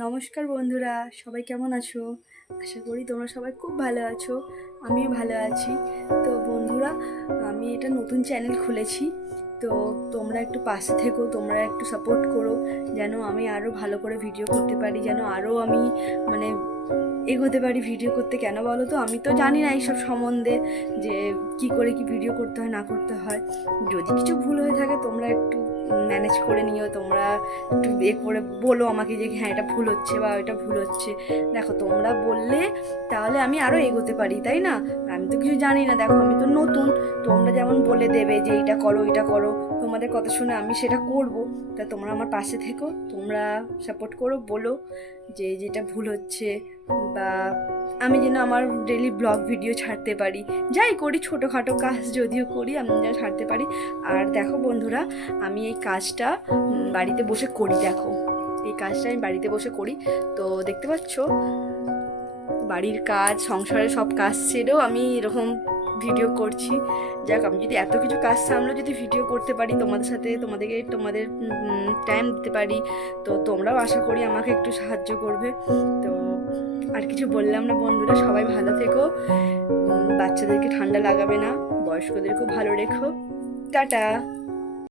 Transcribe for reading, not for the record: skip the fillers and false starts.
নমস্কার বন্ধুরা, সবাই কেমন আছো? আশা করি তোমরা সবাই খুব ভালো আছো। আমিও ভালো আছি। তো বন্ধুরা, আমি এটা নতুন চ্যানেল খুলেছি। তো তোমরা একটু পাশে থেকো, তোমরা একটু সাপোর্ট করো, যেন আমি আরও ভালো করে ভিডিও করতে পারি, যেন আরও আমি মানে এগোতে পারি ভিডিও করতে। কেন বলো তো, আমি তো জানি না এইসব সম্বন্ধে, যে কি করে কি ভিডিও করতে হয় না করতে হয়। যদি কিছু ভুল হয়ে থাকে তোমরা একটু ম্যানেজ করে নিও, তোমরা একটু করে বলো আমাকে যে হ্যাঁ এটা ভুল হচ্ছে বা এটা ভুল হচ্ছে। দেখো, তোমরা বললে তাহলে আমি আরও এগোতে পারি, তাই না? আমি তো কিছু জানি না, দেখো আমি তো নতুন। তোমরা যেমন বলে দেবে যে এইটা করো এটা করো, তোমাদের কথা শুনে আমি সেটা করব। তা তোমরা আমার পাশে থেকো, তোমরা সাপোর্ট করো, বলো যে যেটা ভুল হচ্ছে, বা আমি যেন আমার ডেলি ব্লগ ভিডিও ছাড়তে পারি। যাই করি, ছোটোখাটো কাজ যদিও করি, আমি যেন ছাড়তে পারি। আর দেখো বন্ধুরা, আমি এই কাজটা বাড়িতে বসে করি। দেখো, এই কাজটা আমি বাড়িতে বসে করি। তো দেখতে পাচ্ছ, বাড়ির কাজ, সংসারের সব কাজ ছেড়েও আমি এরকম ভিডিও করছি। যাক, আমি যদি এত কিছু কাজ সামলে যদি ভিডিও করতে পারি, তোমাদের সাথে তোমাদের টাইম দিতে পারি, তো তোমরাও আশা করি আমাকে একটু সাহায্য করবে। তো আর কিছু বললাম না বন্ধুরা, সবাই ভালো থেকো, বাচ্চাদেরকে ঠান্ডা লাগাবে না, বয়স্কদেরকেও ভালো রেখো। টাটা।